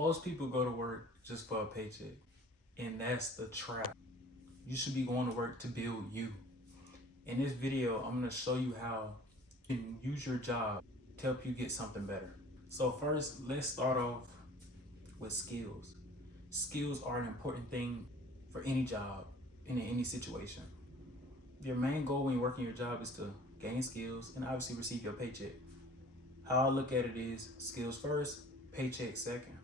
Most people go to work just for a paycheck, and that's the trap. You should be going to work to build you. In this video, I'm gonna show you how you can use your job to help you get something better. So first, let's start off with skills. Skills are an important thing for any job and in any situation. Your main goal when you're working your job is to gain skills and obviously receive your paycheck. How I look at it is skills first, paycheck second.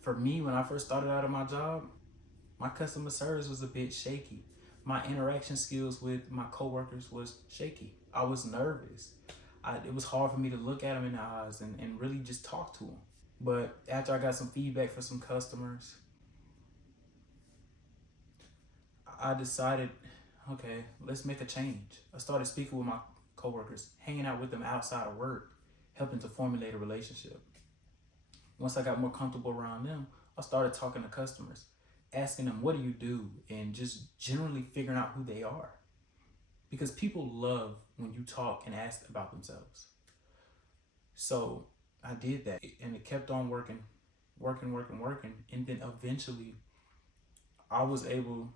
For me, when I first started out of my job, my customer service was a bit shaky. My interaction skills with my coworkers was shaky. I was nervous. It was hard for me to look at them in the eyes and really just talk to them. But after I got some feedback from some customers, I decided, okay, let's make a change. I started speaking with my coworkers, hanging out with them outside of work, helping to formulate a relationship. Once I got more comfortable around them, I started talking to customers, asking them, what do you do? And just generally figuring out who they are. Because people love when you talk and ask about themselves. So I did that and it kept on working. And then eventually I was able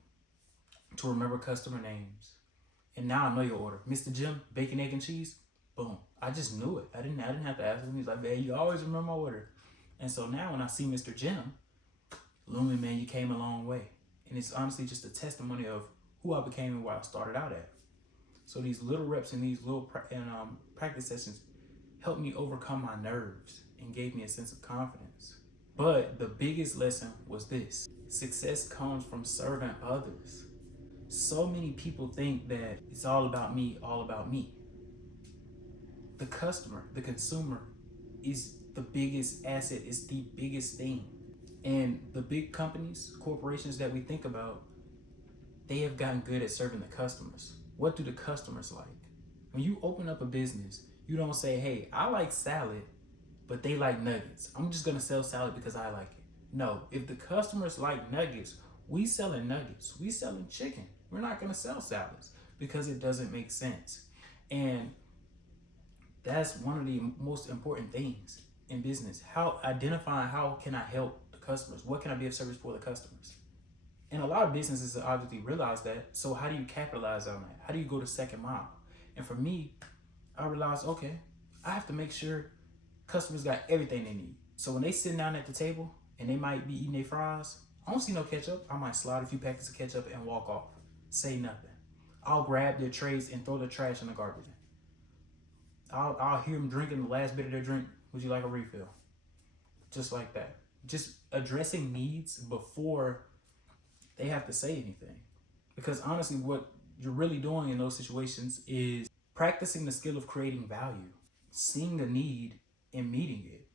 to remember customer names. And now I know your order. Mr. Jim, bacon, egg, and cheese. Boom. I just knew it. I didn't have to ask him. He's like, man, you always remember my order. And so now when I see Mr. Jim, Lumen, man, you came a long way. And it's honestly just a testimony of who I became and where I started out at. So these little reps and these little practice sessions helped me overcome my nerves and gave me a sense of confidence. But the biggest lesson was this: success comes from serving others. So many people think that it's all about me, all about me. The customer, the consumer is the biggest asset, is the biggest thing. And the big companies, corporations that we think about, they have gotten good at serving the customers. What do the customers like? When you open up a business, you don't say, hey, I like salad, but they like nuggets. I'm just gonna sell salad because I like it. No, if the customers like nuggets, we selling nuggets, we selling chicken. We're not gonna sell salads because it doesn't make sense. And that's one of the most important things in business. Identifying how can I help the customers? What can I be of service for the customers? And a lot of businesses obviously realize that. So how do you capitalize on that? How do you go the second mile? And for me, I realized, okay, I have to make sure customers got everything they need. So when they sit down at the table and they might be eating their fries, I don't see no ketchup. I might slide a few packets of ketchup and walk off. Say nothing. I'll grab their trays and throw the trash in the garbage. I'll hear them drinking the last bit of their drink. Would you like a refill? Just like that. Just addressing needs before they have to say anything. Because honestly, what you're really doing in those situations is practicing the skill of creating value, seeing the need and meeting it.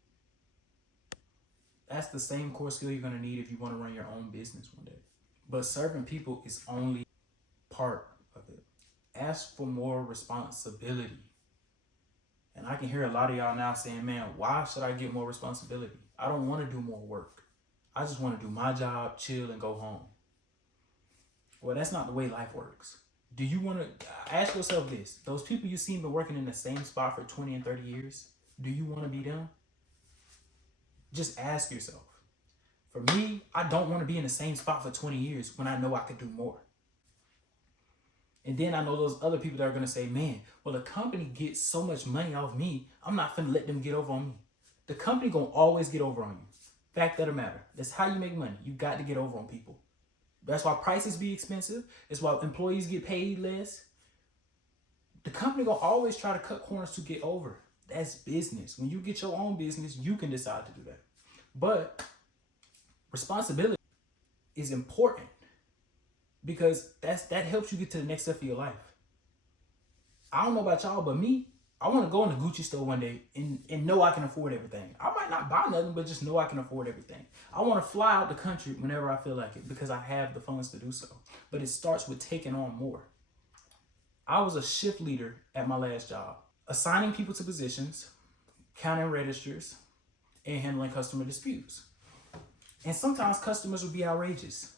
That's the same core skill you're gonna need if you wanna run your own business one day. But serving people is only part of it. Ask for more responsibility. And I can hear a lot of y'all now saying, man, why should I get more responsibility? I don't wanna do more work. I just wanna do my job, chill, and go home. Well, that's not the way life works. Do you want to ask yourself this? Those people you see been working in the same spot for 20 and 30 years, do you want to be them? Just ask yourself. For me, I don't want to be in the same spot for 20 years when I know I could do more. And then I know those other people that are going to say, man, well, the company gets so much money off me, I'm not going to let them get over on me. The company going to always get over on you. Fact of the matter. That's how you make money. You got to get over on people. That's why prices be expensive. It's why employees get paid less. The company gonna always try to cut corners to get over. That's business. When you get your own business, you can decide to do that. But responsibility is important because that helps you get to the next step of your life. I don't know about y'all, but me, I want to go in the Gucci store one day and know I can afford everything. I might not buy nothing, but just know I can afford everything. I want to fly out the country whenever I feel like it because I have the funds to do so. But it starts with taking on more. I was a shift leader at my last job, assigning people to positions, counting registers, and handling customer disputes. And sometimes customers would be outrageous.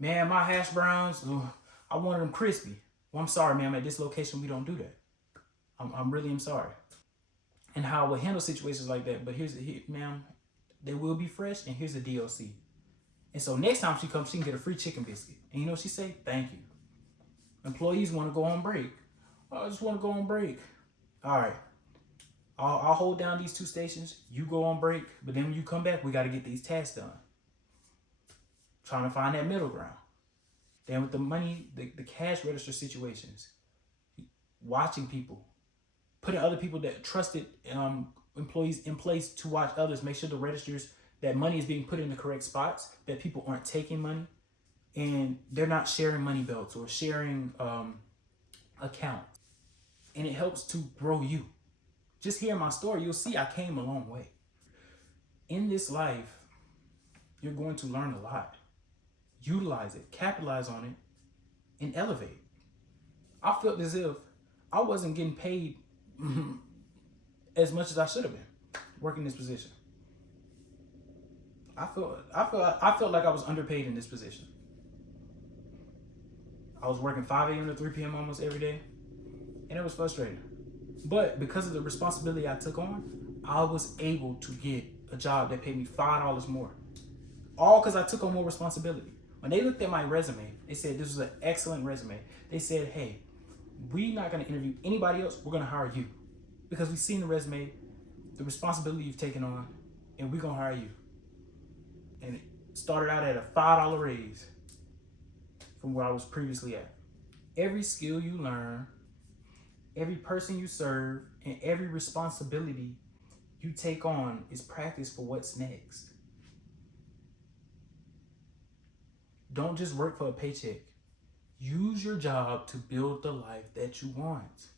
Man, my hash browns, I wanted them crispy. Well, I'm sorry, ma'am, at this location, we don't do that. I'm sorry. And how I would handle situations like that. But ma'am, They will be fresh, and here's a DLC. And so next time she comes, she can get a free chicken biscuit. And you know what she say? Thank you. Employees want to go on break. Oh, I just want to go on break. All right. I'll hold down these 2 stations. You go on break, but then when you come back, we got to get these tasks done. Trying to find that middle ground. Then with the money, the cash register situations, watching people, putting other people that trusted employees in place to watch others, make sure the registers, that money is being put in the correct spots, that people aren't taking money, and they're not sharing money belts or sharing accounts. And it helps to grow you. Just hearing my story, you'll see I came a long way. In this life, you're going to learn a lot. Utilize it, capitalize on it, and elevate. I felt as if I wasn't getting paid as much as I should have been working this position. I felt like I was underpaid in this position. I was working 5 a.m. to 3 p.m. almost every day, and it was frustrating. But because of the responsibility I took on, I was able to get a job that paid me $5 more. All because I took on more responsibility. When they looked at my resume, they said this was an excellent resume. They said, hey, we're not going to interview anybody else. We're going to hire you. Because we've seen the resume, the responsibility you've taken on, and we're going to hire you. And it started out at a $5 raise from where I was previously at. Every skill you learn, every person you serve, and every responsibility you take on is practice for what's next. Don't just work for a paycheck. Use your job to build the life that you want.